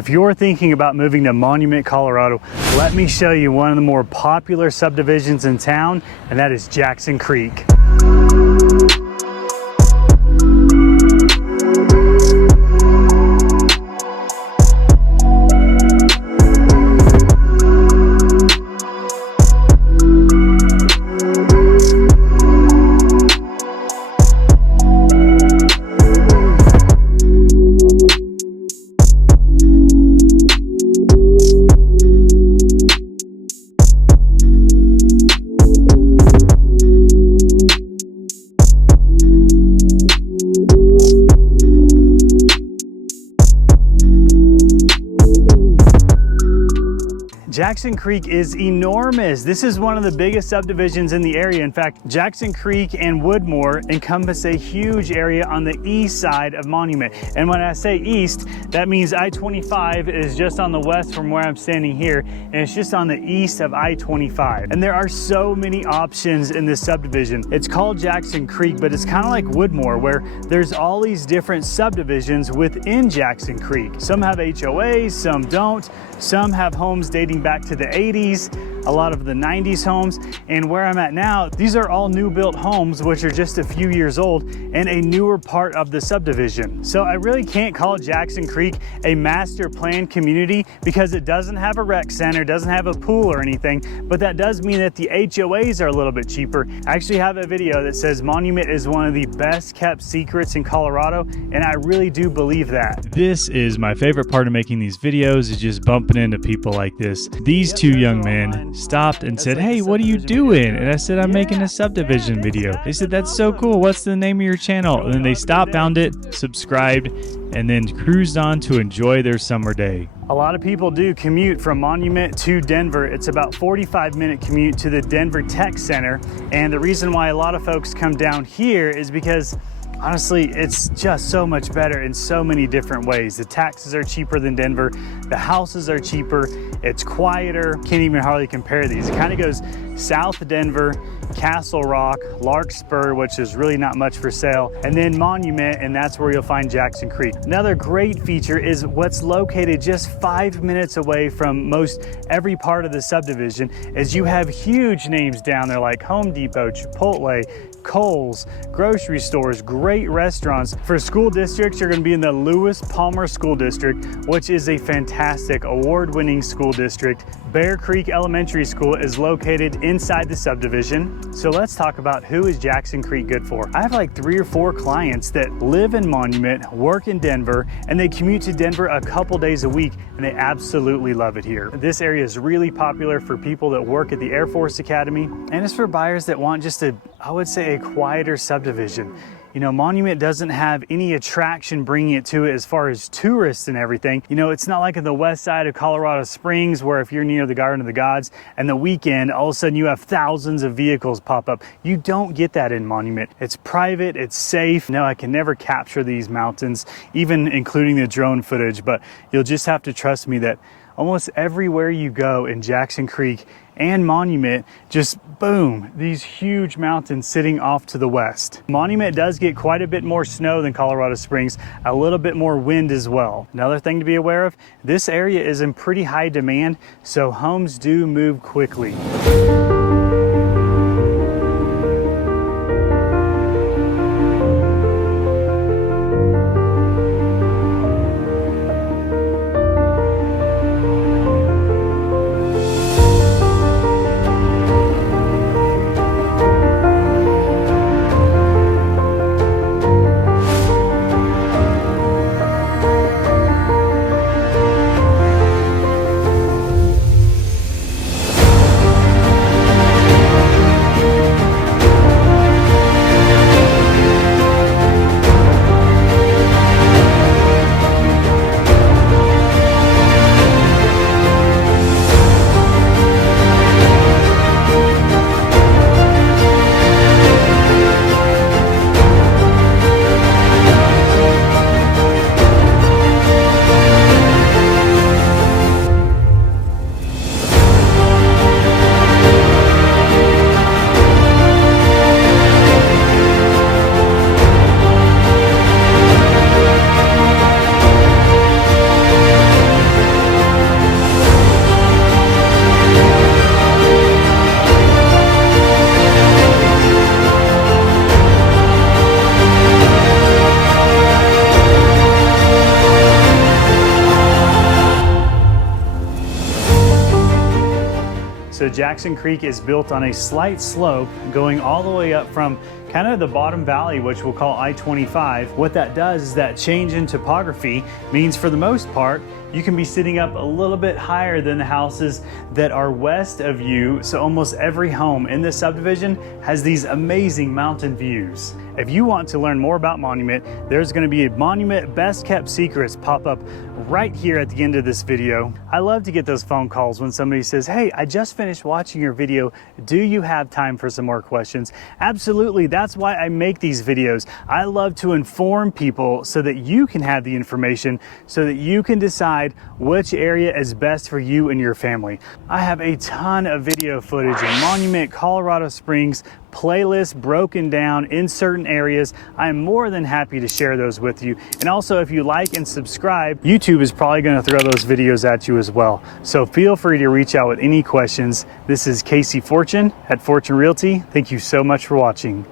If you're thinking about moving to Monument, Colorado, let me show you one of the more popular subdivisions in town, and that is Jackson Creek. Jackson Creek is enormous. This is one of the biggest subdivisions in the area. In fact, Jackson Creek and Woodmore encompass a huge area on the east side of Monument. And when I say east, that means I-25 is just on the west from where I'm standing here, and it's just on the east of I-25. And there are so many options in this subdivision. It's called Jackson Creek, but it's kind of like Woodmore, where there's all these different subdivisions within Jackson Creek. Some have HOAs, some don't. Some have homes dating back to the 80s, a lot of the 90s homes, and where I'm at now, these are all new built homes which are just a few years old and a newer part of the subdivision. So I really can't call Jackson Creek a master plan community because it doesn't have a rec center, doesn't have a pool or anything, but that does mean that the HOAs are a little bit cheaper. I actually have a video that says Monument is one of the best kept secrets in Colorado, and I really do believe that. This is my favorite part of making these videos, is just bumping into people like this. These two young men stopped and said, "Hey, what are you doing?" And I said, "I'm making a subdivision video." They said, "That's so cool. What's the name of your channel?" And then they stopped, found it, subscribed, and then cruised on to enjoy their summer day. A lot of people do commute from Monument to Denver. It's about 45-minute commute to the Denver Tech Center. And the reason why a lot of folks come down here is because honestly, it's just so much better in so many different ways. The taxes are cheaper than Denver. The houses are cheaper. It's quieter. Can't even hardly compare these. It kind of goes south Denver, Castle Rock, Larkspur, which is really not much for sale, and then Monument, and that's where you'll find Jackson Creek. Another great feature is what's located just 5 minutes away from most every part of the subdivision is you have huge names down there like Home Depot, Chipotle, Kohl's, grocery stores, great restaurants. For school districts, you're going to be in the Lewis Palmer School District, which is a fantastic award-winning school district. Bear Creek Elementary School is located inside the subdivision. So let's talk about who is Jackson Creek good for. I have like 3 or 4 clients that live in Monument, work in Denver, and they commute to Denver a couple days a week, and they absolutely love it here. This area is really popular for people that work at the Air Force Academy, and it's for buyers that want just I would say a quieter subdivision. You know, Monument doesn't have any attraction bringing it to it as far as tourists and everything. You know, it's not like on the west side of Colorado Springs where if you're near the Garden of the Gods and the weekend, all of a sudden you have thousands of vehicles pop up. You don't get that in Monument. It's private, it's safe. No, I can never capture these mountains, even including the drone footage, but you'll just have to trust me that almost everywhere you go in Jackson Creek and Monument, just boom, these huge mountains sitting off to the west. Monument does get quite a bit more snow than Colorado Springs, a little bit more wind as well. Another thing to be aware of, this area is in pretty high demand, so homes do move quickly. So Jackson Creek is built on a slight slope going all the way up from kind of the bottom valley, which we'll call I-25. What that does is that change in topography means for the most part, you can be sitting up a little bit higher than the houses that are west of you. So almost every home in this subdivision has these amazing mountain views. If you want to learn more about Monument, there's going to be a Monument Best Kept Secrets pop up right here at the end of this video. I love to get those phone calls when somebody says, hey, I just finished watching your video. Do you have time for some more questions? Absolutely. That's why I make these videos. I love to inform people so that you can have the information so that you can decide which area is best for you and your family. I have a ton of video footage in Monument, Colorado Springs, playlists broken down in certain areas. I'm more than happy to share those with you. And also, if you like and subscribe, YouTube is probably going to throw those videos at you as well. So feel free to reach out with any questions. This is Casey Fortune at Fortune Realty. Thank you so much for watching.